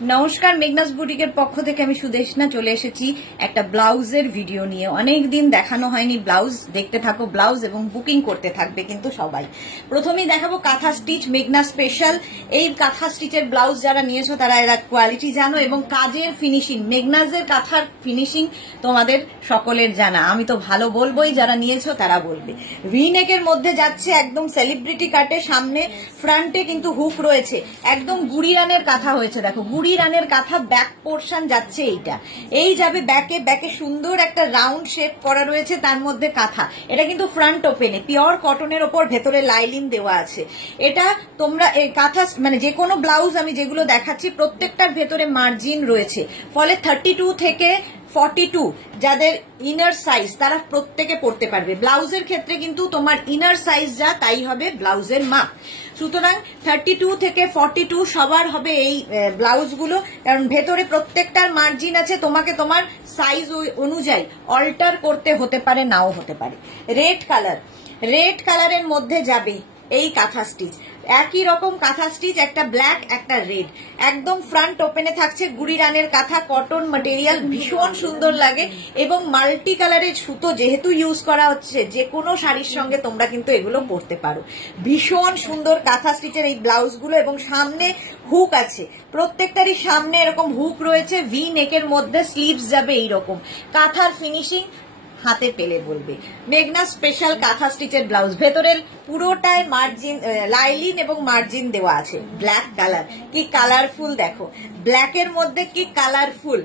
নমস্কার, মেঘনাস বুটিকের পক্ষ থেকে আমি সুদেশনা চলে এসেছি একটা ব্লাউজের ভিডিও নিয়ে। অনেকদিন দেখানো হয়নি ব্লাউজ, দেখতে থাকো ব্লাউজ এবং বুকিং করতে থাকবে কিন্তু সবাই। প্রথমেই দেখাবো কাঁথা স্টিচ, মেঘনা স্পেশাল। এই কাঁথা স্টিচের ব্লাউজ যারা নিয়েছো তারা এরা কোয়ালিটি জানো এবং কাজের ফিনিশিং, মেঘনাসের কাঁথার ফিনিশিং তোমাদের সকলের জানা। আমি তো ভালো বলবোই, যারা নিয়েছো তারা বলবে। ভি নেকের মধ্যে যাচ্ছে একদম সেলিব্রিটি কাটে, সামনে ফ্রন্টে কিন্তু হুক রয়েছে, একদম গুড়ি রানের কাঁথা হয়েছে। দেখো গুড়ি রানের কাঁথা, ব্যাক পোর্শন যাচ্ছে এইটা, এই যাবে ব্যাকে। ব্যাকে সুন্দর একটা রাউন্ড শেপ করা রয়েছে, তার মধ্যে কাঁথা। এটা কিন্তু ফ্রন্ট ওপেনে পিওর কটনের ওপর ভেতরে লাইলিন দেওয়া আছে। এটা তোমরা এই কাঁথা মানে যে কোনো ব্লাউজ আমি যেগুলো দেখাচ্ছি প্রত্যেকটার ভেতরে মার্জিন রয়েছে, ফলে 32 থেকে 42 যাদের ইনার সাইজ তারা প্রত্যেকে পড়তে পারবে। ব্লাউজের ক্ষেত্রে কিন্তু তোমার ইনার সাইজ যা তাই হবে ব্লাউজের মাপ। সুতরাং 32 থেকে 42 সবার হবে এই ব্লাউজগুলো, কারণ ভেতরে প্রত্যেকটার মার্জিন আছে। তোমাকে তোমার সাইজ অনুযায়ী অল্টার করতে হতে পারে, নাও হতে পারে। রেড কালারের মধ্যে যাবে এই কাঁথা স্টিচ, একই রকম কাঁথা স্টিচ, একটা ব্ল্যাক একটা রেড, একদম ফ্রন্ট ওপেনে থাকছে গুড়ি রানের কাঁথা, কটন ম্যাটেরিয়াল, ভীষণ সুন্দর লাগে। এবং মাল্টি কালারের সুতো যেহেতু ইউজ করা হচ্ছে, যে কোনো শাড়ির সঙ্গে তোমরা কিন্তু এগুলো পরতে পারো। ভীষণ সুন্দর কাঁথা স্টিচের এই ব্লাউজগুলো, এবং সামনে হুক আছে, প্রত্যেকটারই সামনে এরকম হুক রয়েছে। ভি নেকের মধ্যে স্লিভস যাবে এইরকম, কাঁথার ফিনিশিং হাতে পেলে বলবে। মেঘনা স্পেশাল কাঁথা স্টিচের ব্লাউজ, ভেতরের পুরোটায় মার্জিন লাইলিন এবং মার্জিন দেওয়া আছে। ব্ল্যাক কালার, কি কালারফুল দেখো, ব্ল্যাকের মধ্যে কি colourful.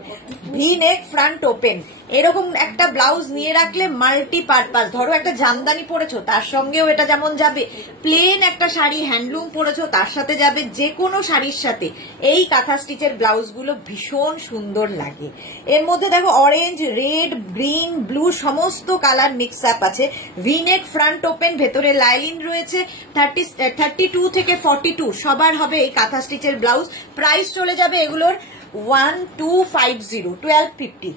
V neck, front open, এরকম একটা ব্লাউজ নিয়ে রাখলে মাল্টি পারপাস। ধরো একটা জামদানি পরেছো, তার সঙ্গেও এটা যেমন যাবে। প্লেন একটা শাড়ি হ্যান্ডলুম পরেছো, তার সাথে যাবে। যে কোনো শাড়ির সাথে এই কাঁথা স্টিচের ব্লাউজগুলো ভীষণ সুন্দর লাগে। এর মধ্যে দেখো অরেঞ্জ, রেড, গ্রিন, ব্লু সমস্ত কালার মিক্স আপ আছে। ভি নেক, ফ্রন্ট ওপেন, ভেতরে লাইলিন রয়েছে। 32 থেকে 42 সবার হবে এই কাঁথা স্টিচের ব্লাউজ। প্রাইস চলে যাবে এগুলোর 1250, 1250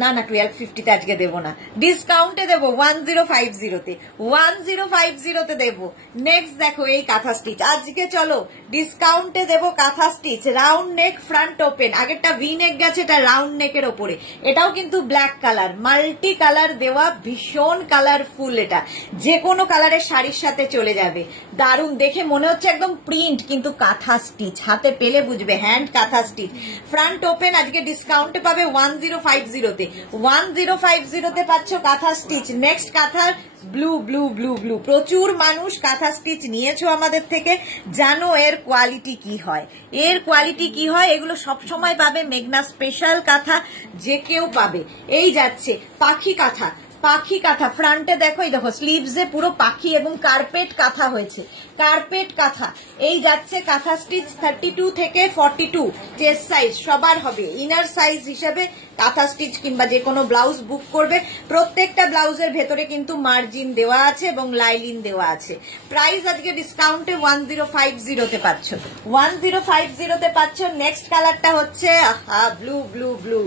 না 1250 তে আজকে দেবো না, ডিসকাউন্টে দেবো 1050-তে, 1050-তে দেবো। নেক্সট দেখো এই কাঁথা স্টিচ, আজকে চলো ডিসকাউন্টে দেবো কাঁথা stitch, round neck, front open. আগেরটা ভি নেক গেছে, এটা রাউন্ড নেকের ওপরে। এটাও কিন্তু ব্ল্যাক কালার, মাল্টি কালার দেওয়া, ভীষণ কালারফুল। এটা যে কোনো কালারের শাড়ির সাথে চলে যাবে। দারুণ, দেখে মনে হচ্ছে একদম প্রিন্ট, কিন্তু কাঁথা স্টিচ, হাতে পেলে বুঝবে হ্যান্ড কাঁথা স্টিচ। ফ্রন্ট ওপেন আজকে ডিসকাউন্টে পাবে 1050-তে, 1050-তে পাচ্ছ কাঁথা স্টিচ। নেক্সট কাঁথার ব্লু ব্লু ব্লু ব্লু, প্রচুর মানুষ কাঁথা স্টিচ নিয়েছো আমাদের থেকে, জানো এর কোয়ালিটি কি হয়। এগুলো সবসময় পাবে মেঘনা স্পেশাল কাঁথা, যে কেউ পাবে। এই যাচ্ছে পাখি কাঁথা, ফ্রন্টে দেখো, এই দেখো স্লিভসে পুরো পাখি এবং কার্পেট কাঁথা হয়েছে, কার্পেট কাঁথা। এই যাচ্ছে কাঁথা স্টিচ 32 থেকে 42 চেস্ট সাইজ সবার হবে। ইনার সাইজ হিসেবে কাঁথা স্টিচ কিংবা যে কোনো ব্লাউজ বুক করবে। প্রত্যেকটা ব্লাউজের ভেতরে কিন্তু মার্জিন দেওয়া আছে এবং লাইলিন দেওয়া আছে। প্রাইস আজকে ডিসকাউন্টে 1050-তে পাচ্ছ, 1050-তে পাচ্ছ। নেক্সট কালারটা হচ্ছে ব্লু ব্লু ব্লু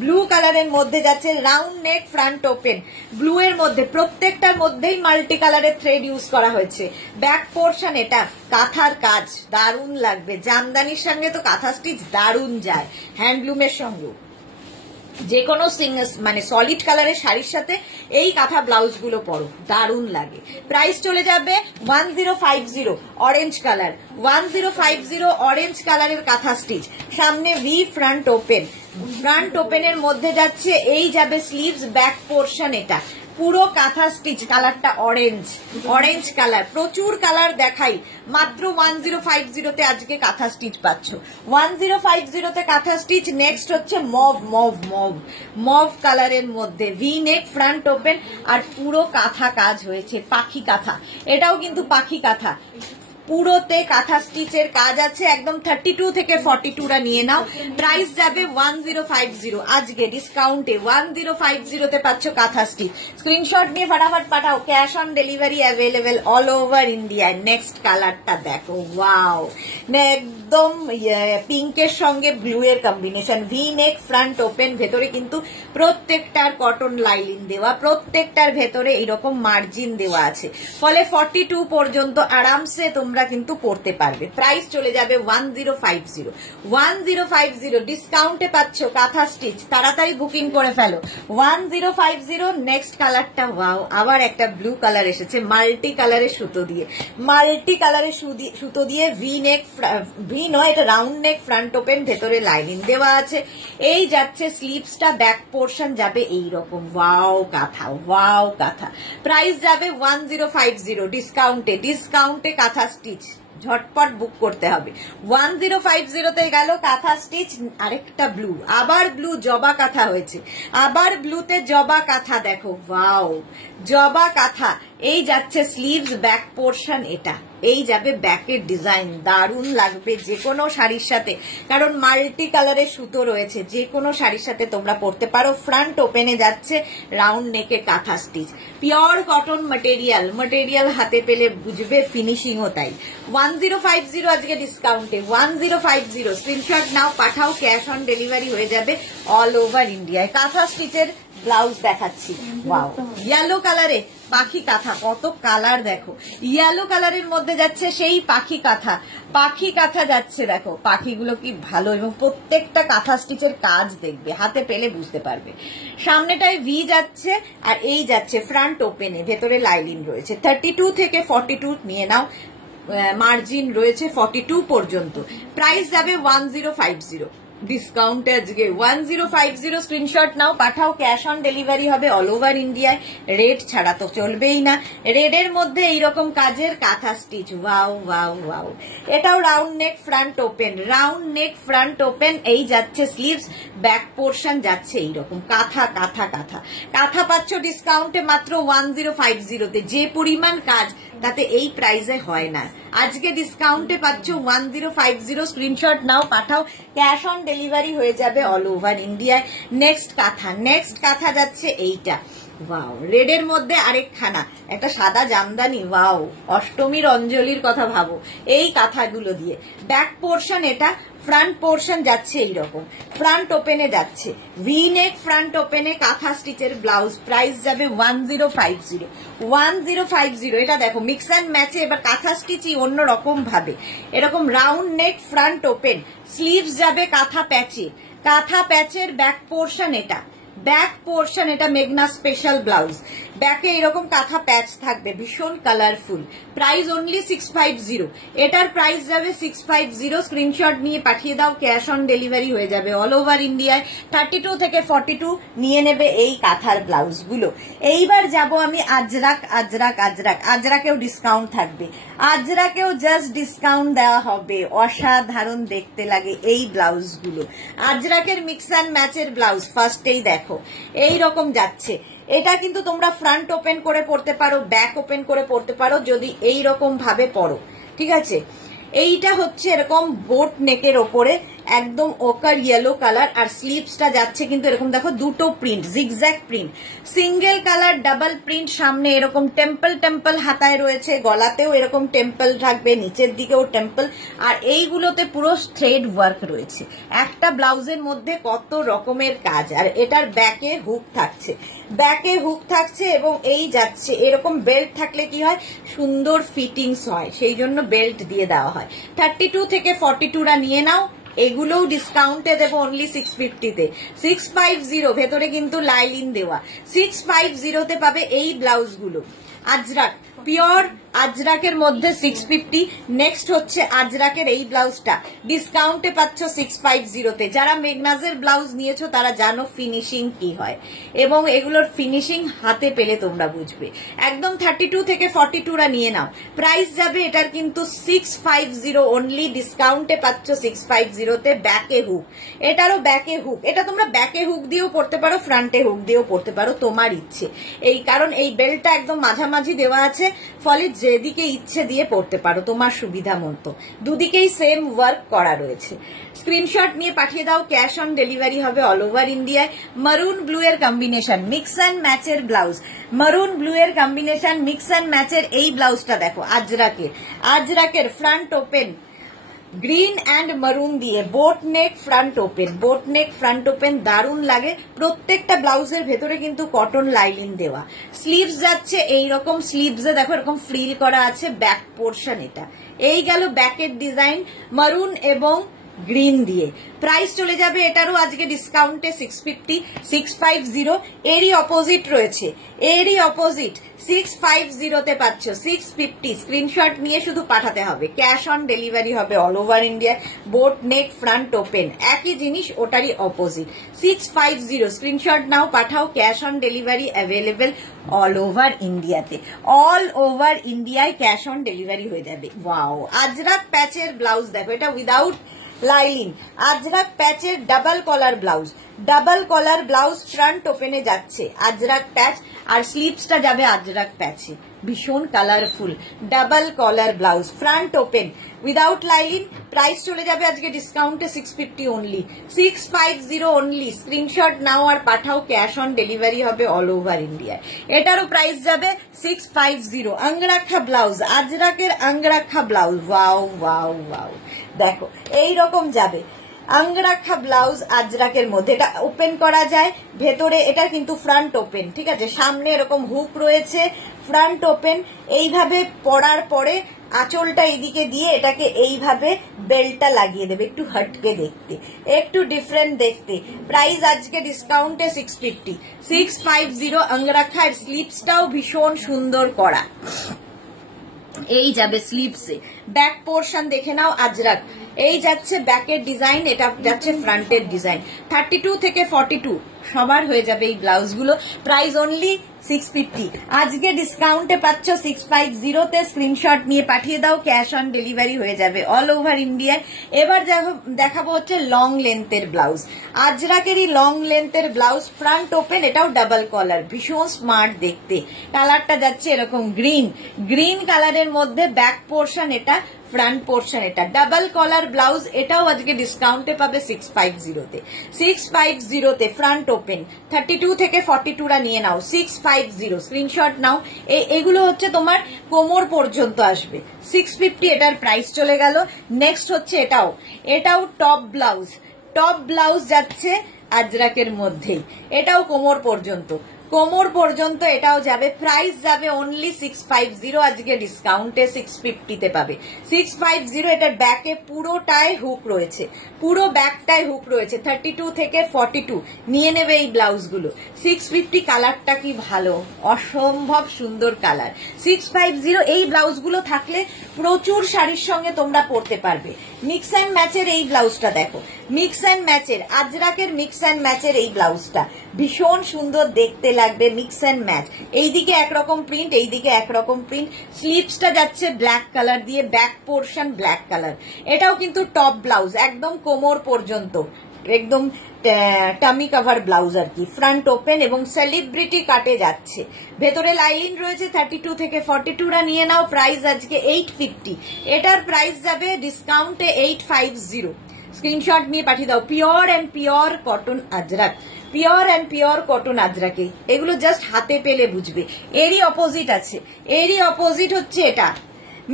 ব্লু কালারের মধ্যে যাচ্ছে, round neck, front open. Blue এর মধ্যে প্রত্যেকটার মধ্যেই মাল্টি কালারের থ্রেড ইউজ করা হয়েছে। ব্যাক পোর্শন এটা, কাঁথার কাজ দারুণ লাগবে। জামদানির সঙ্গে তো কাঁথা স্টিচ দারুণ যায়, হ্যান্ডলুমের সঙ্গে। যে কোনো মানে সলিড কালারের শাড়ির সাথে এই কাঁথা ব্লাউজ গুলো পরো, দারুণ লাগে। প্রাইস চলে যাবে 1050, অরেঞ্জ কালার, 1050 অরেঞ্জ কালারের কাঁথা স্টিচ। সামনে ভি, ফ্রন্ট ওপেন, ফ্রন্ট ওপেনের মধ্যে যাচ্ছে এই যাবে স্লিভস, ব্যাক পোর্শন। এটা পুরো কাঁথা স্টিচ, কালারটা অরেঞ্জ কালার। প্রচুর কালার দেখাই, মাত্র 1050-তে আজকে কাঁথা স্টিচ পাচ্ছ, 1050-তে কাঁথা স্টিচ। নেক্সট হচ্ছে মভ কালারের মধ্যে, ভি নেক, ফ্রন্ট ওপেন, আর পুরো কাঁথা কাজ হয়েছে, পাখি কাঁথা। এটাও কিন্তু পাখি কাঁথা, পুরোতে কাঁথা স্টিচের কাজ আছে। একদম 32 থেকে 42টা নিয়ে নাও। প্রাইস যাবে 1050, আজকে ডিসকাউন্টে 1050-তে পাচ্ছ কাঁথা স্টিচ। স্ক্রিনশট নিয়ে ফটাফট পাঠাও, cash on delivery available all over India. Next কালারটা দেখো, ওয়াও, একদম পিঙ্কের সঙ্গে ব্লু এর combination. V neck, front open, ভেতরে কিন্তু প্রত্যেকটার কটন লাইলিন দেওয়া, প্রত্যেকটার ভেতরে এইরকম মার্জিন দেওয়া আছে, ফলে 42 পর্যন্ত আরামসে তোমরা তোমরা কিন্তু পড়তে পারবে। প্রাইস চলে যাবে 1050। 1050 ডিসকাউন্টে পাচ্ছ কাঁথা স্টিচ, তাড়াতাড়ি বুকিং করে ফেলো। 1050। নেক্সট কালারটা ওয়াও, আবার একটা ব্লু কালার এসেছে মাল্টি কালারের সুতো দিয়ে, মাল্টি কালারের সুতো দিয়ে ভি নেক, ভি নয় এটা রাউন্ড নেক, ফ্রন্ট ওপেন, ভেতরে লাইনিং দেওয়া আছে। এই যাচ্ছে স্লিভসটা, ব্যাক পোর্শন যাবে এইরকম। ওয়াও কাঁথা, ওয়াও কাঁথা। প্রাইস যাবে 1050 ডিসকাউন্টে। ডিসকাউন্টে কাঁথা স্টিচ ঝটপট বুক করতে হবে। 1050তে গেল কাঁথা স্টিচ। আরেকটা ব্লু, আবার ব্লু জবা কাঁথা হয়েছে, আবার ব্লুতে জবা কাঁথা। দেখো ওয়াও জবা কাঁথা। এই যাচ্ছে স্লিভস, ব্যাক পোর্শন এটা, এই যাবে ব্যাকের ডিজাইন। দারুণ লাগবে যে কোনো শাড়ির সাথে, কারণ মাল্টি কালারের সুতো রয়েছে, যে কোনো শাড়ির সাথে তোমরা পরতে পারো। ফ্রন্ট ওপেনে যাচ্ছে রাউন্ড নেকে কাঁথা stitch, pure cotton material. Material হাতে পেলে বুঝবে, ফিনিশিংও তাই। 1050 আজকে ডিসকাউন্টে। 1050 স্ক্রিনশট নাও, পাঠাও, ক্যাশ অন ডেলিভারি হয়ে যাবে অল ওভার ইন্ডিয়ায়। কাঁথা স্টিচের ব্লাউজ দেখাচ্ছি। ওয়াও ইয়েলো কালারে পাখি কাঁথা, কত কালার দেখো। ইয়েলো কালারের মধ্যে যাচ্ছে সেই পাখি কাঁথা, পাখি কাঁথা যাচ্ছে। দেখো পাখিগুলো কি ভালো, এবং প্রত্যেকটা কাঁথা স্টিচের কাজ দেখবে, হাতে পেলে বুঝতে পারবে। সামনেটায় ভি যাচ্ছে, আর এই যাচ্ছে ফ্রন্ট ওপেনে, ভেতরে লাইনিং রয়েছে। 32 থেকে 42 নিয়ে নাও, মার্জিন রয়েছে 42 পর্যন্ত। প্রাইস যাবে 1050 ডিসকাউন্টে আজকে। 1050 স্ক্রিনশট নাও, পাঠাও, ক্যাশ অন ডেলিভারি হবে অল ওভার ইন্ডিয়ায়। রেড ছাড়া তো চলবেই না। রেডের মধ্যে এইরকম কাজের কাঁথা স্টিচ। Wow wow wow. এটাও round neck, front open, round neck, front open. এই যাচ্ছে স্লিভস, ব্যাক পোর্শন যাচ্ছে এইরকম কাঁথা কাঁথা কাঁথা। কাঁথা পাচ্ছ ডিসকাউন্টে মাত্র 1050তে। যে পরিমাণ কাজ তাতে এই প্রাইসে হয় না। আজকে ডিসকাউন্টে পাচ্ছ 1050। স্ক্রিনশট নাও, পাঠাও, ক্যাশ অন ডেলিভারি হয়ে যাবে অল ওভার ইন্ডিয়ায়। নেক্সট কাঁথা, নেক্সট কাঁথা যাচ্ছে এইটা। ওয়াও রেডের মধ্যে আরেকখানা, একটা সাদা জামদানি। ওয়াও অষ্টমীর অঞ্জলির কথা ভাবো এই কাঁথাগুলো দিয়ে। ব্যাক পোর্শন এটা, ফ্রন্ট পোর্শন যাচ্ছে এইরকম, ফ্রন্ট ওপেনে যাচ্ছে ভি নেক, ফ্রন্ট ওপেনে কাঁথা স্টিচের ব্লাউজ। প্রাইস যাবে 1050। 1050 এটা দেখো মিক্স অ্যান্ড ম্যাচে। এবার কাঁথা স্টিচই অন্য রকম ভাবে, এরকম round neck, front open, sleeves যাবে কাঁথা প্যাচে, কাঁথা প্যাচের ব্যাক পোর্শন এটা, ব্যাক পোর্শন এটা মেঘনা স্পেশাল ব্লাউজ। ব্যাকে এরকম কাঁথা প্যাচ থাকবে, ভীষণ কালারফুল। Price only 650। এটার প্রাইস যাবে 650। স্ক্রিনশট নিয়ে পাঠিয়ে দাও, ক্যাশ অন ডেলিভারি হয়ে যাবে অল ওভার ইন্ডিয়ায়। 32 থেকে 42 নিয়ে নেবে এই কাঁথার ব্লাউজ গুলো। এইবার যাব আমি আজরাক, আজরাক, আজরাক। আজরাকেও ডিসকাউন্ট থাকবে, আজরাকেও জাস্ট ডিসকাউন্ট দেওয়া হবে। অসাধারণ দেখতে লাগে এই ব্লাউজ গুলো। আজরাকের মিক্স অ্যান্ড ম্যাচের ব্লাউজ ফার্স্টেই দেখো এইরকম যাচ্ছে। এটা কিন্তু তোমরা ফ্রন্ট ওপেন করে পড়তে পারো, ব্যাক ওপেন করে পড়তে পারো, যদি এইরকম ভাবে পড়ো, ঠিক আছে। এইটা হচ্ছে এরকম বোট নেকের ওপরে, একদম ওকার ইয়েলো কালার, আর স্লিভসটা যাচ্ছে কিন্তু এরকম দেখো দুটো print, zigzag print, single colour, double print. সামনে এরকম টেম্পল টেম্পল হাতায় রয়েছে, গলাতেও এরকম টেম্পল থাকবে, নিচের দিকেও টেম্পল, আর এইগুলোতে পুরো থ্রেড ওয়ার্ক রয়েছে। একটা ব্লাউজের মধ্যে কত রকমের কাজ। আর এটার ব্যাকে হুক থাকছে, ব্যাকে হুক থাকছে, এবং এই যাচ্ছে এরকম বেল্ট থাকলে কি হয়, সুন্দর ফিটিংস হয়, সেই জন্য বেল্ট দিয়ে দেওয়া হয়। 32 থেকে 42রা নিয়ে নাও। এগুলোও ডিসকাউন্টে দেবো অনলি 650তে। 650 ভেতরে কিন্তু লাইলিন দেওয়া। 650তে পাবে এই ব্লাউজগুলো। আজরাক, পিওর আজরাকের মধ্যে 650। নেক্সট হচ্ছে আজরাকের এই ব্লাউজটা ডিসকাউন্টে পাচ্ছ 650তে। যারা মেঘনাজের ব্লাউজ নিয়েছো তারা জানো ফিনিশিং কি হয়, এবং এগুলোর ফিনিশিং হাতে পেলে তোমরা বুঝবে। একদম 32 থেকে 42রা নিয়ে নাও। প্রাইস যাবে এটার কিন্তু 650 অনলি। ডিসকাউন্টে পাচ্ছ 650তে। ব্যাকে হুক, এটারও ব্যাকে হুক। এটা তোমরা ব্যাকে হুক দিয়েও পড়তে পারো, ফ্রন্টে হুক দিয়েও পড়তে পারো, তোমার ইচ্ছে। এই কারণ এই বেল্টটা একদম মাঝামাঝি দেওয়া আছে, ফলে যেদিকে ইচ্ছে দিয়ে পড়তে পারো তোমার সুবিধা মতো। দুদিকেই সেম ওয়ার্ক করা রয়েছে। স্ক্রিনশট নিয়ে পাঠিয়ে দাও, ক্যাশ অন ডেলিভারি হবে অল ওভার ইন্ডিয়ায়। মারুন ব্লু এর কম্বিনেশন, মিক্স অ্যান্ড ম্যাচের ব্লাউজ। মারুন ব্লু এর কম্বিনেশন, মিক্স অ্যান্ড ম্যাচের এই ব্লাউজটা দেখো আজরাকের। আজরাকের front open, green and maroon দিয়ে boat neck front open, boat neck front open দারুণ লাগে। প্রত্যেকটা ব্লাউজের ভেতরে কিন্তু কটন লাইলিন দেওয়া। স্লিভস যাচ্ছে এইরকম, স্লিভসে দেখো এরকম ফ্রিল করা আছে, ব্যাক পোর্শন এটা। এই গেল ব্যাকের ডিজাইন মারুন এবং গ্রিন দিয়ে। প্রাইস চলে যাবে এটারও আজকে ডিসকাউন্টে 650, 650। এরই অপোজিট রয়েছে, এরই অপোজিট 650 তে পাচ্ছ 650। স্ক্রিনশট নিয়ে শুধু পাঠাতে হবে, ক্যাশ অন ডেলিভারি হবে all over India. Boat neck front open একই জিনিস, ওটারই অপোজিট 650। স্ক্রিনশট নাও, পাঠাও, cash on delivery available all over ইন্ডিয়াতে। অল ওভার ইন্ডিয়ায় ক্যাশ অন ডেলিভারি হয়ে যাবে। ওয়াও, আজরাক প্যাচের ব্লাউজ দেখো, এটা উইদাউট লাইলিন, আজরাক প্যাচের double collar blouse, double collar blouse front ওপেনে যাচ্ছে আজরাক প্যাচ, আর স্লিভসটা যাবে আজরাক প্যাচে। ভীষণ colourful double collar blouse front open without lining. Price চলে যাবে আজকে ডিসকাউন্টে 650 অনলি, 650 অনলি। স্ক্রিনশট নাও আর পাঠাও, ক্যাশ অন ডেলিভারি হবে অল ওভার ইন্ডিয়া। এটারও প্রাইস যাবে 650। আঙ্গরাখা ব্লাউজ, আজরাকের angrakha blouse, wow wow wow, দেখো এইরকম যাবে আঙ্গরাখা ব্লাউজ আজরাকের মধ্যে। এটা ওপেন করা যায় ভেতরে, এটা কিন্তু ফ্রন্ট ওপেন, ঠিক আছে। সামনে এরকম হুক রয়েছে, ফ্রন্ট ওপেন। এইভাবে পরার পরে আঁচলটা এইদিকে দিয়ে এটাকে এইভাবে বেল্টটা লাগিয়ে দেবে, একটু হটকে দেখতে, একটু ডিফারেন্ট দেখতে। প্রাইস আজকে ডিসকাউন্টে 650, 650 আঙ্গরাখা। স্লিভসটাও ভীষণ সুন্দর করা। এই যাবে স্লিভসে, ব্যাক পোর্শন দেখে নাও আজরাক। এই যাচ্ছে ব্যাকের ডিজাইন, এটা যাচ্ছে ফ্রন্টের ডিজাইন। 32 থেকে 42 সবার হয়ে যাবে এই ব্লাউজগুলো। Price only 650। আজকে ডিসকাউন্টে পাচ্ছ 650 তে। স্ক্রিনশট নিয়ে পাঠিয়ে দাও, ক্যাশ অন ডেলিভারি হয়ে যাবে অল ওভার ইন্ডিয়ায়। এবার দেখাবো হচ্ছে লং লেন্থের ব্লাউজ, আজরাকেরই লং লেন্থের ব্লাউজ ফ্রন্ট ওপেন, এটাও ডাবল কলার, ভীষণ স্মার্ট দেখতে। কালারটা যাচ্ছে এরকম গ্রিন, গ্রিন কালারের মধ্যে ব্যাক পোর্শন এটা, ফ্রন্ট পোর্শন এটা, ডাবল কলার ব্লাউজ। এটাও আজকে ডিসকাউন্টে পাবে 650 তে, 650 তে ফ্রন্ট ওপেন। 32 থেকে 42 রা নিয়ে নাও, 650। স্ক্রিনশট নাও। এগুলো হচ্ছে তোমার কোমর পর্যন্ত আসবে, 650 এটার প্রাইস চলে গেল। নেক্সট হচ্ছে এটাও, এটাও টপ ব্লাউজ, টপ ব্লাউজ যাচ্ছে আজরাকের মধ্যেই, এটাও কোমর পর্যন্ত, কোমর পর্যন্ত এটাও যাবে। প্রাইস যাবে অনলি 650, আজকে ডিসকাউন্টে 650 তে পাবে, 650। এটার ব্যাকে পুরোটায় হুক রয়েছে, পুরো ব্যাকটায় হুক রয়েছে। 32 থেকে 42 নিয়ে নেবে এই ব্লাউজগুলো, 650। কালারটা কি ভালো, অসম্ভব সুন্দর কালার, 650। এই ব্লাউজগুলো থাকলে প্রচুর শাড়ির সঙ্গে তোমরা পরতে পারবে। মিক্স অ্যান্ড ম্যাচের এই ব্লাউজটা দেখো, মিক্স অ্যান্ড ম্যাচের আজরাকের মিক্স অ্যান্ড ম্যাচের এই ব্লাউজটা ভীষণ সুন্দর দেখতে লাগবে, মিক্স অ্যান্ড ম্যাচ। এইদিকে একরকম প্রিন্ট, এইদিকে একরকম প্রিন্ট। স্লিভসটা যাচ্ছে ব্ল্যাক কালার দিয়ে, ব্যাক পোর্শন ব্ল্যাক কালার। এটাও কিন্তু টপ ব্লাউজ, একদম কোমর পর্যন্ত, একদম টামি কভার ব্লাউজ আর কি, ফ্রন্ট ওপেন এবং সেলিব্রিটি কাটে যাচ্ছে। ভেতরে লাইলিন রয়েছে। 32 থেকে 42 রা নিয়ে নাও। প্রাইস আজকে 850, এটার প্রাইস যাবে ডিসকাউন্টে 850। স্ক্রিনশট নিয়ে পাঠিয়ে দাও। Pure and pure cotton Ajrak, pure and pure cotton আজরাকে, এগুলো জাস্ট হাতে পেলে বুঝবে। এরই অপোজিট আছে, এরই অপোজিট হচ্ছে এটা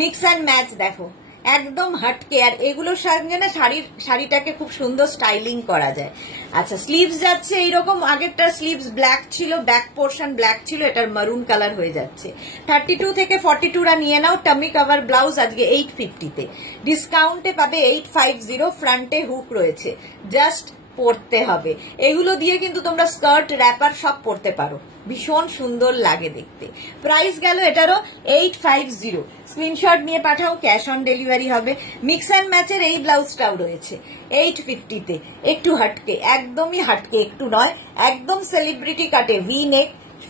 মিক্স অ্যান্ড ম্যাচ, দেখো একদম হটকে। আর এগুলোর সঙ্গে না শাড়িটাকে খুব সুন্দর স্টাইলিং করা যায়। আচ্ছা, স্লিভস যাচ্ছে এইরকম, আগেরটার স্লিভস ব্ল্যাক ছিল, ব্যাক পোর্শন ব্ল্যাক ছিল, এটার মারুন কালার হয়ে যাচ্ছে। 32 থেকে 42 রা নিয়ে নাও। টামি কভার ব্লাউজ আজকে 850 তে, ডিসকাউন্টে পাবে 850। ফ্রন্টে হুক রয়েছে, জাস্ট পরতে হবে। এগুলো দিয়ে কিন্তু তোমরা স্কার্ট, র্যাপার সব পরতে পারো, ভীষণ সুন্দর লাগে দেখতে। প্রাইস গেল এটারও 850। স্ক্রিনশট নিয়ে পাঠাও, ক্যাশ অন ডেলিভারি হবে। মিক্স অ্যান্ড ম্যাচের এই ব্লাউজটাও রয়েছে 850 তে, একটু হাটকে, একদমই হাটকে, একটু নয়, একদম সেলিব্রিটি কাটে, V neck,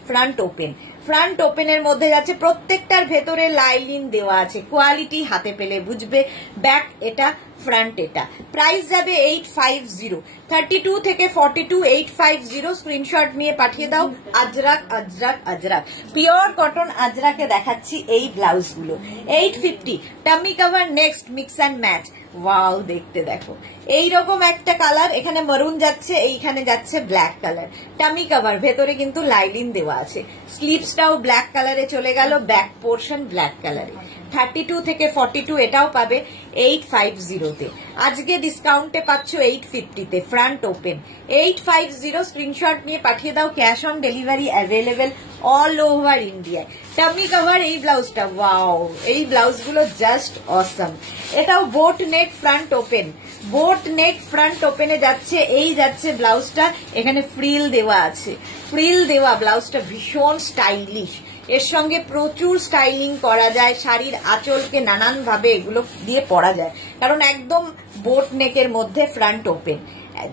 front open. Front ওপেনের মধ্যে যাচ্ছে, প্রত্যেকটার ভেতরে লাইলিন দেওয়া আছে, কোয়ালিটি হাতে পেলে বুঝবে। ব্যাক এটা, ফ্রন্ট এটা। প্রাইস যাবে 850। 32 থেকে 42 850। স্ক্রিনশট নিয়ে পাঠিয়ে দাও। আজরাক আজরাক আজরাক, পিওর কটন আজরাকে দেখাচ্ছি এই ব্লাউজগুলো 850। Tummy cover next, mix and match. Wow, দেখতে দেখো এইরকম একটা কালার, এখানে মারুন যাচ্ছে, এইখানে যাচ্ছে ব্ল্যাক কালার। টামি কভার, ভেতরে কিন্তু লাইলিন দেওয়া আছে। স্লিভসটাও ব্ল্যাক কালারে চলে গেল, ব্যাক পোর্শন ব্ল্যাক কালারে। 32 থেকে 42 এটাও পাবে 850 আজকে ডিসকাউন্টে পাচ্ছ 850 তে ফ্রন্ট ওপেন 850 স্ক্রিনশট নিয়ে পাঠিয়ে দাও cash on delivery available all over ইন্ডিয়ায় টামি কভার এই ব্লাউজটা ওয়াও এই ব্লাউজগুলো জাস্ট অসম এটাও boat neck front open boat neck front ওপেনে যাচ্ছে এই যাচ্ছে ব্লাউজটা এখানে ফ্রিল দেওয়া আছে ফ্রিল দেওয়া ব্লাউজটা ভীষণ স্টাইলিশ এর সঙ্গে প্রচুর স্টাইলিং করা যায় শাড়ির আঁচলকে নানান ভাবে এগুলো দিয়ে পরা যায় কারণ একদম বোট নেকের মধ্যে ফ্রন্ট ওপেন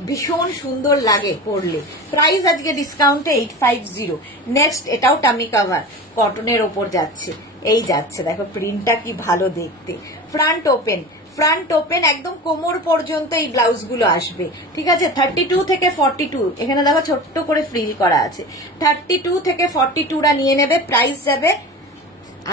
ভীষণ সুন্দর লাগে পরলে প্রাইস আজকে ডিসকাউন্টে 850 নেক্সট এটাও টামি কভার কটনের ওপর যাচ্ছে এই যাচ্ছে দেখো প্রিন্টটা কি ভালো দেখতে ফ্রন্ট ওপেন একদম কোমর পর্যন্ত এই ব্লাউজগুলো আসবে ঠিক আছে 32 থেকে 42 এখানে দেখো ছোট্ট করে ফ্রিল করা আছে 32 থেকে 42 রা নিয়ে নেবে প্রাইস যাবে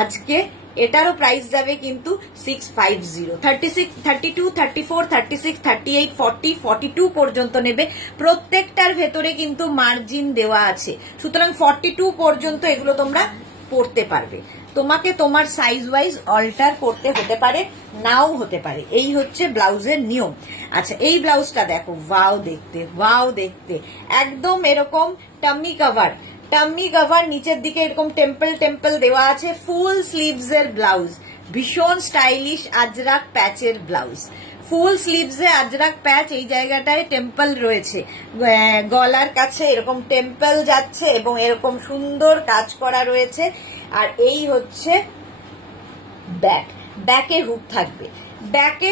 আজকে এটারও প্রাইস যাবে কিন্তু 650 36 32 34 36 38 40 42 পর্যন্ত নেবে প্রত্যেকটার ভেতরে কিন্তু মার্জিন দেওয়া আছে সুতরাং 42 পর্যন্ত এগুলো তোমরা পড়তে পারবে তোমাকে তোমার সাইজ ওয়াইজ অল্টার করতে হতে পারে নাও হতে পারে এই হচ্ছে ব্লাউজের নিয়ম আচ্ছা এই ব্লাউজটা দেখো ওয়াও দেখতে একদম এরকম টামি কভার নিচের দিকে এরকম টেম্পল দেওয়া আছে ফুল স্লিভস এর ব্লাউজ ভীষণ স্টাইলিশ আজরাক প্যাচের ব্লাউজ ফুল স্লিভস এ আজরাক প্যাচ এই জায়গাটায় টেম্পল রয়েছে গলার কাছে এরকম টেম্পল যাচ্ছে এবং এরকম সুন্দর কাজ করা রয়েছে আর এই হচ্ছে ব্যাকে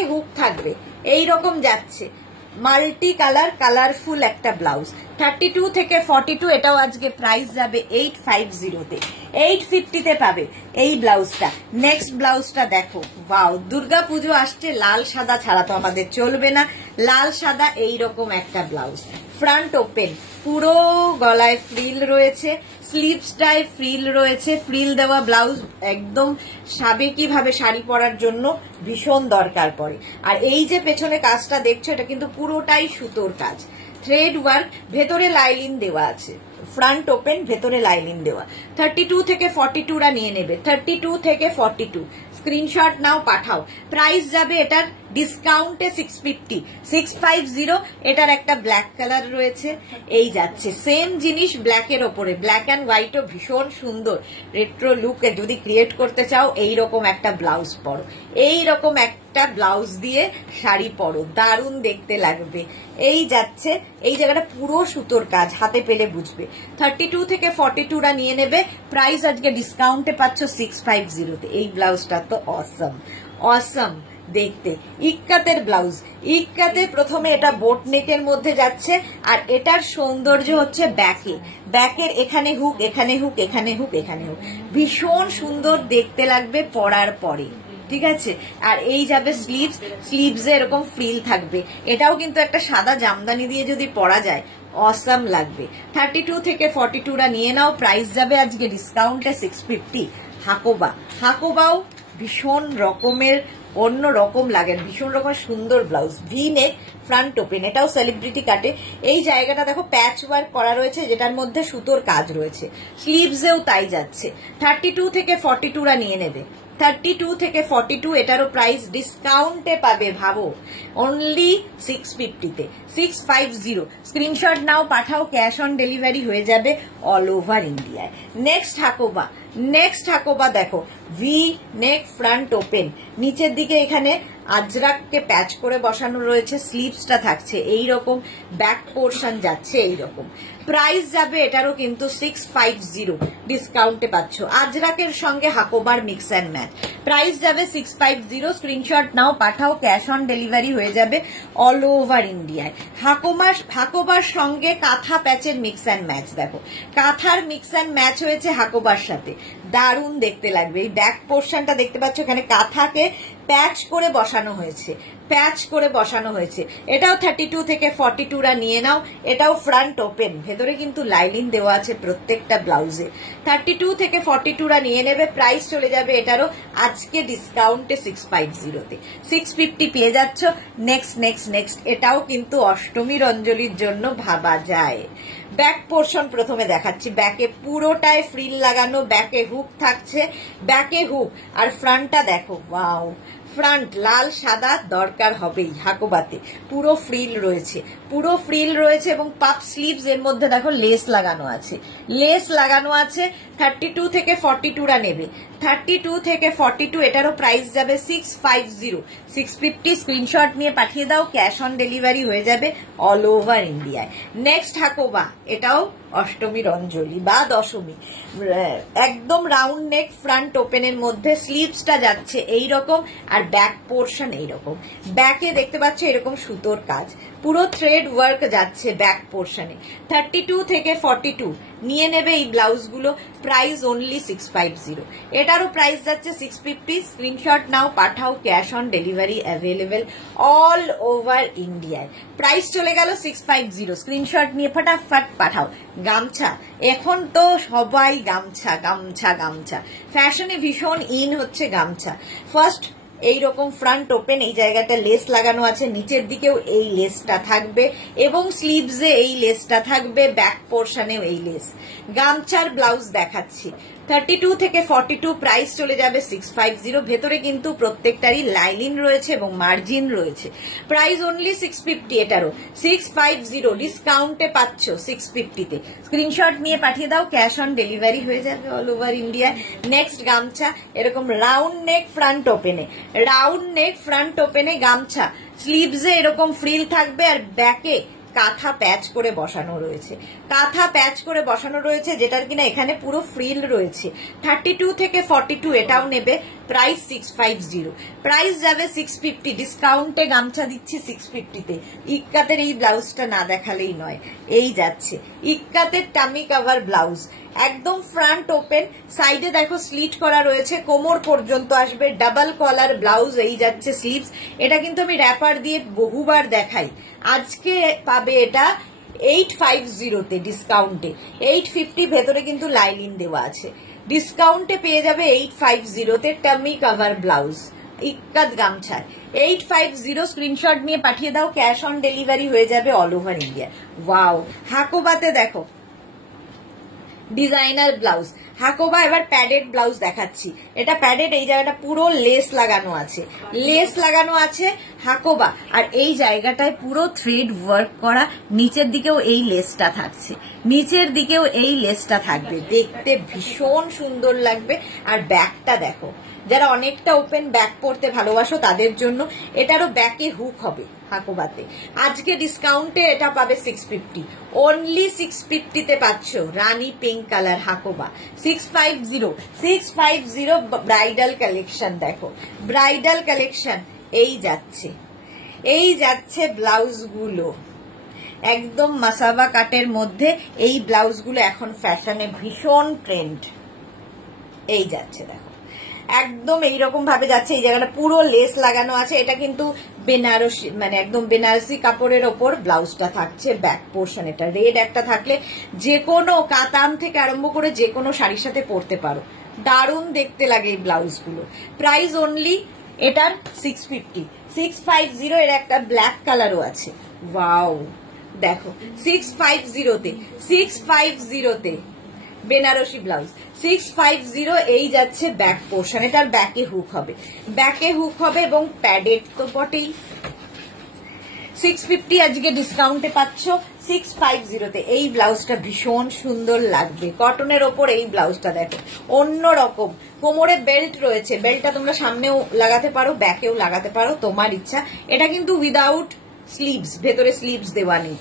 হুক থাকবে এই রকম যাচ্ছে মাল্টি কালারফুল একটা ব্লাউজ 32 থেকে 42 এটাও আজকে প্রাইস যাবে 850 তে 850 তে পাবে এই ব্লাউজটা নেক্সট ব্লাউজটা দেখো ওয়াও দুর্গাপুজো আসছে লাল সাদা ছাড়া তো আমাদের চলবে না লাল সাদা এইরকম একটা ব্লাউজ ফ্রন্ট ওপেন পুরো গলায় ফ্রিল রয়েছে স্লিভসটায় ফ্রিল রয়েছে ফ্রিল দেওয়া ব্লাউজ একদম সাবেকি ভাবে শাড়ি পরার জন্য ভীষণ দরকার পড়ে আর এই যে পেছনে কাজটা দেখছো এটা কিন্তু পুরোটাই সুতোর কাজ থ্রেড ওয়ার্ক ভেতরে লাইলিন দেওয়া আছে ফ্রন্ট ওপেন ভেতরে লাইলিন দেওয়া 32 থেকে 42 রা নিয়ে নেবে 32 থেকে 42 স্ক্রিনশট নাও পাঠাও প্রাইস যাবে এটার ডিসকাউন্টে 650 এটার একটা ব্ল্যাক কালার রয়েছে এই যাচ্ছে সেম জিনিস ব্ল্যাকের ওপরে ব্ল্যাক অ্যান্ড হোয়াইটও ভীষণ সুন্দর রেট্রো লুক যদি ক্রিয়েট করতে চাও এইরকম একটা ব্লাউজ পরো এইরকম একটা ব্লাউজ দিয়ে শাড়ি পরো দারুণ দেখতে লাগবে এই যাচ্ছে এই জায়গাটা পুরো সুতোর কাজ হাতে পেলে বুঝবে 32 থেকে 42 রা নিয়ে নেবে প্রাইস আজকে ডিসকাউন্টে পাচ্ছ 650 তে এই ব্লাউজটা তো অসম দেখতে ইক্কাতের ব্লাউজ ইক্কাতে প্রথমে এটা বোট নেকের মধ্যে যাচ্ছে আর এটার সৌন্দর্য হচ্ছে ব্যাকের এখানে হুক ভীষণ সুন্দর দেখতে লাগবে পরার পরে ঠিক আছে আর এই যাবে স্লিভস এরকম ফ্রিল থাকবে এটাও কিন্তু একটা সাদা জামদানি দিয়ে যদি পরা যায় অসম লাগবে 32 থেকে 42 রা নিয়ে নাও প্রাইস যাবে আজকে ডিসকাউন্টে 650 হাকোবাও ভীষণ রকমের অন্য রকম লাগে ভীষণ রকম সুন্দর blouse V neck front open এটাও সেলিব্রিটি কাটে এই জায়গাটা দেখো প্যাচ ওয়ার্ক করা রয়েছে যেটার মধ্যে সুতোর কাজ রয়েছে স্লিভসেও তাই যাচ্ছে 32 থেকে 42 রা নিয়ে নেবে 32 থেকে 42 এটারও প্রাইস ডিসকাউন্টে পাবে ভাবো অনলি 650 তে 650 স্ক্রিনশট নাও পাঠাও ক্যাশ অন ডেলিভারি হয়ে যাবে অল ওভার ইন্ডিয়ায় নেক্সট হাকোবা দেখো ভি নেক ফ্রন্ট ওপেন নিচের দিকে এখানে আজরাককে প্যাচ করে বসানো রয়েছে স্লিভসটা থাকছে এইরকম ব্যাক পোর্শন যাচ্ছে এইরকম প্রাইস যাবে এটারও কিন্তু 650 ডিসকাউন্টে পাচ্ছ আজরাকের সঙ্গে হাকোবার মিক্স অ্যান্ড ম্যাচ প্রাইস যাবে 650 স্ক্রিনশট নাও পাঠাও ক্যাশ অন ডেলিভারি হয়ে যাবে অল ওভার ইন্ডিয়ায় হাকোবার সঙ্গে কাঁথা প্যাচের মিক্স অ্যান্ড ম্যাচ দেখো কাঁথার মিক্স অ্যান্ড ম্যাচ হয়েছে হাকোবার সাথে দারুণ দেখতে লাগবে এই ব্যাক পোর্শনটা দেখতে পাচ্ছ এখানে কাঁথাকে প্যাচ করে বসানো হয়েছে এটাও 32 থেকে 42 রা নিয়ে নাও এটাও ফ্রন্ট ওপেন ভেতরে কিন্তু লাইলিন দেওয়া আছে প্রত্যেকটা ব্লাউজে 32 থেকে 42 রা নিয়ে নেবে প্রাইস চলে যাবে এটারও আজকে ডিসকাউন্টে 650 তে 650 পেয়ে যাচ্ছ নেক্সট এটাও কিন্তু অষ্টমীর অঞ্জলির জন্য ভাবা যায় ব্যাক পোর্শন প্রথমে দেখাচ্ছি ব্যাকে পুরোটায় ফ্রিল লাগানো ব্যাকে হুক হুক থাকছে, ব্যাকে হুক, আর ফ্রন্টটা দেখো, ওয়াও, ফ্রন্ট লাল সাদা দরকার হবেই হাকোবাতে। পুরো ফ্রিল রয়েছে, পুরো ফ্রিল রয়েছে এবং পাপ স্লিভস, এর মধ্যে দেখো লেস লাগানো আছে, লেস লাগানো আছে। 32 থেকে 42রা নেবে, 32 থেকে 42, এটারও প্রাইস যাবে 650, 650। স্ক্রিনশট নিয়ে পাঠিয়ে দাও, ক্যাশ অন ডেলিভারি হয়ে যাবে অল ওভার ইন্ডিয়ায়। নেক্সট হাকোবা, এটাও অষ্টমীর অঞ্জলি বা দশমী, একদম রাউন্ড নেক, ফ্রন্ট ওপেনের মধ্যে, স্লিভসটা যাচ্ছে এইরকম আর ব্যাক পোর্শন এইরকম। ব্যাকে দেখতে পাচ্ছ এরকম সুতোর কাজ, পুরো থ্রেড ওয়ার্ক যাচ্ছে ব্যাক পোর্শনে। 32 থেকে 42 নিয়ে নেবে এই ব্লাউজগুলো, প্রাইস অনলি 650। এটারও প্রাইস যাচ্ছে 650। স্ক্রিনশট নাও, পাঠাও, cash on delivery available all over ইন্ডিয়ায়। প্রাইস চলে গেল 650, স্ক্রিনশট নিয়ে ফটাফট পাঠাও। গামছা, এখন তো সবাই গামছা গামছা গামছা, ফ্যাশনে ভীষণ ইন হচ্ছে গামছা। ফার্স্ট এইরকম ফ্রন্ট ওপেন, এই জায়গাটা লেস লাগানো আছে, নিচের দিকেও এই লেসটা থাকবে এবং স্লিভসে এই লেসটা থাকবে, ব্যাক পোর্শনেও এই লেস। গামছার ব্লাউজ দেখাচ্ছি, 32 থেকে 42, প্রাইস চলে যাবে 650। ভেতরে কিন্তু প্রত্যেকটারই লাইলিন রয়েছে এবং মার্জিন রয়েছে। প্রাইস অনলি 650, এটারও 650, ডিসকাউন্টে পাচ্ছ 650-তে। স্ক্রিনশট নিয়ে পাঠিয়ে দাও, ক্যাশ অন ডেলিভারি হয়ে যাবে অল ওভার ইন্ডিয়া। নেক্সট গামছা, এরকম রাউন্ড নেক ফ্রন্ট ওপেনে, রাউন্ড নেক ফ্রন্ট ওপেনে গামছা, স্লিভসে এরকম ফ্রিল থাকবে আর ব্যাকে কাঁথা প্যাচ করে বসানো রয়েছে, কাঁথা প্যাচ করে বসানো রয়েছে, যেটার কিনা এখানে পুরো ফ্রিল রয়েছে। 32 থেকে 42 এটাও নেবে, প্রাইস 650, প্রাইস যাবে 650। ডিসকাউন্টে গামছা দিচ্ছি 650-তে। ইক্কাতের এই ব্লাউজটা না দেখালেই নয়, এই যাচ্ছে ইক্কাতের টামি কভার ব্লাউজ, একদম ফ্রন্ট ওপেন, সাইডে দেখো স্লিট করা রয়েছে, কোমর পর্যন্ত আসবে, ডাবল কলার ব্লাউজ, এই যাচ্ছে স্লিভস। এটা কিন্তু আমি র্যাপার দিয়ে বহুবার দেখাই, আজকে পাবে এটা 850-তে ডিসকাউন্টে, 850। ভেতরে কিন্তু লাইলিন দেওয়া আছে, ডিসকাউন্টে পেয়ে যাবে 850-তে টামি কভার ব্লাউজ ইক্কাত গামছায়, 850। স্ক্রিনশট নিয়ে পাঠিয়ে দাও, ক্যাশ অন ডেলিভারি হয়ে যাবে অল ওভার ইন্ডিয়া। ওয়াও, হাকোবাতে দেখো ডিজাইনার ব্লাউজ, হাকোবা। এবার প্যাডেড ব্লাউজ দেখাচ্ছি, এটা প্যাডেড, এই জায়গাটা পুরো লেস লাগানো আছে, লেস লাগানো আছে হাকোবা, আর এই জায়গাটায় পুরো থ্রেড ওয়ার্ক করা, নিচের দিকেও এই লেসটা থাকছে, নিচের দিকেও এই লেসটা থাকবে, দেখতে ভীষণ সুন্দর লাগবে। আর ব্যাকটা দেখো, যারা অনেকটা ওপেন ব্যাক পরতে ভালোবাসো তাদের জন্য, এটারও ব্যাকে হুক হবে হাকোবাতে। আজকে ডিসকাউন্টে এটা পাবে 650, অনলি 650-তে পাচ্ছ rani pink colour Hakoba, 650 bridal collection. দেখো ব্রাইডাল কালেকশন, এই যাচ্ছে, এই যাচ্ছে ব্লাউজগুলো, একদম মাসাবা কাটের মধ্যে এই ব্লাউজগুলো এখন ফ্যাশনে ভীষণ ট্রেন্ড, এই যাচ্ছে দেখো, একদম এইরকম ভাবে যাচ্ছে, এই জায়গাটা পুরো লেস লাগানো আছে। এটা কিন্তু বেনারসি, মানে একদম বেনারসি কাপড়ের ওপর ব্লাউজটা থাকছে, ব্যাক পোর্শন এটা রেড একটা থাকলে যে কোনো কাতান থেকে আরম্ভ করে যে কোনো শাড়ির সাথে পরতে পারো, দারুণ দেখতে লাগে এই ব্লাউজগুলো। প্রাইস অনলি এটার 650, এর একটা ব্ল্যাক কালারও আছে, ওয়াও দেখো 650-তে, 650-তে বেনারসি ব্লাউজ, 650। এই যাচ্ছে ব্যাক পোর্শন, এটার ব্যাকে হুক হবে, ব্যাকে হুক হবে এবং প্যাডেড তো বটেই। 650 আজকে ডিসকাউন্টে পাচ্ছ 650-তে। এই ব্লাউজটা ভীষণ সুন্দর লাগবে, কটনের ওপর এই ব্লাউজটা দেখো, অন্য রকম। কোমরে বেল্ট রয়েছে, বেল্টটা তোমরা সামনেও লাগাতে পারো, ব্যাকেও লাগাতে পারো, তোমার ইচ্ছা। এটা কিন্তু উইদাউট স্লিভস, ভেতরে স্লিভস দেওয়া নেই।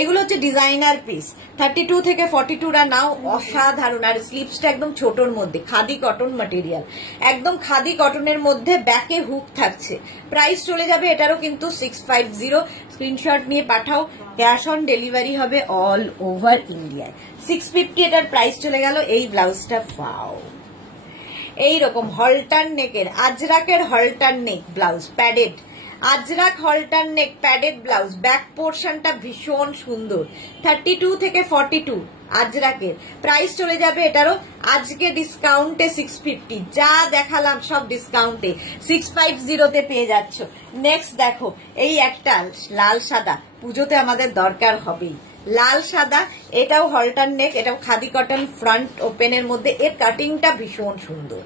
এগুলো হচ্ছে ডিজাইনার পিস, 32 থেকে 42রা নাও, অসাধারণ। আর স্লিভসটা একদম ছোটর মধ্যে, খাদি কটন ম্যাটেরিয়াল, একদম খাদি কটনের মধ্যে, ব্যাকে হুক থাকছে। প্রাইস চলে যাবে এটারও কিন্তু 650। স্ক্রিনশট নিয়ে পাঠাও, ক্যাশ অন ডেলিভারি হবে অল ওভার ইন্ডিয়ায়। 650 এটার প্রাইস চলে গেল। এই ব্লাউজটা পাও এইরকম হলটার নেকের, আজরাকের হলটার নেক ব্লাউজ, প্যাডেড আজরাক হলটার নেক প্যাডেড ব্লাউজ, ব্যাক পোর্শনটা ভীষণ সুন্দর। 32 থেকে 42 আজরাকের, প্রাইস চলে যাবে এটারও আজকে ডিসকাউন্টে 650। যা দেখালাম সব ডিসকাউন্টে 650-তে পেয়ে যাচ্ছ। নেক্সট দেখো, এই একটা লাল সাদা, পুজোতে আমাদের দরকার হবেই, লাল সাদা, এটাও হলটার নেক, এটাও খাদি কটন ফ্রন্ট ওপেনের মধ্যে। এর কাটিংটা ভীষণ সুন্দর,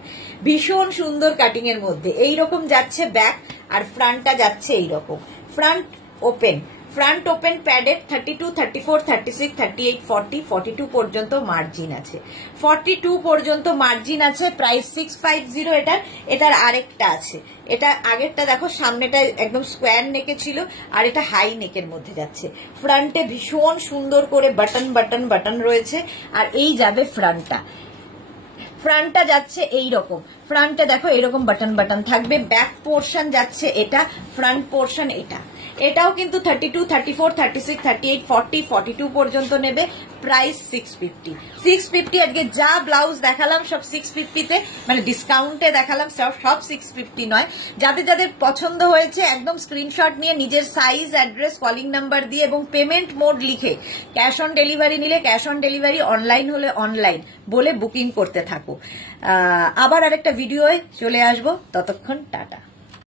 ভীষণ সুন্দর কাটিং এর মধ্যে। এইরকম যাচ্ছে ব্যাক, আর ফ্রন্টটা যাচ্ছে এইরকম front open. Front open padded 32, 34, 36, 38, 40, 42 পর্যন্ত মার্জিন আছে। 42 পর্যন্ত মার্জিন আছে। প্রাইস 650 এটার। এটার আরেকটা আছে, এটা আগেরটা দেখো সামনেটা একদম স্কোয়ার নেকে ছিল, আর এটা হাই নেকের মধ্যে যাচ্ছে। ফ্রন্টে ভীষণ সুন্দর করে বাটন বাটন বাটন রয়েছে, আর এই যাবে ফ্রন্টটা। ফ্রন্টটা যাচ্ছে এইরকম, ফ্রন্টে দেখো এইরকম বাটন বাটন থাকবে। ব্যাক পোর্শন যাচ্ছে এটা, ফ্রন্ট পোর্শন এটা। এটাও কিন্তু 32, 34, 36, 38, 40, 42 পর্যন্ত নেবে। প্রাইস 650। 650 আজকে যা ব্লাউজ দেখালাম সব 650 তে, মানে ডিসকাউন্টে দেখালাম, সব 650 নয়। যাদের যাদের পছন্দ হয়েছে একদম স্ক্রিনশট নিয়ে নিজের সাইজ, অ্যাড্রেস, কলিং নাম্বার দিয়ে এবং পেমেন্ট মোড লিখে, ক্যাশ অন ডেলিভারি নিলে ক্যাশ অন ডেলিভারি, অনলাইন হলে অনলাইন বলে বুকিং করতে থাকো। আবার আরেকটা ভিডিওয়ে চলে আসবো, ততক্ষণ টাটা।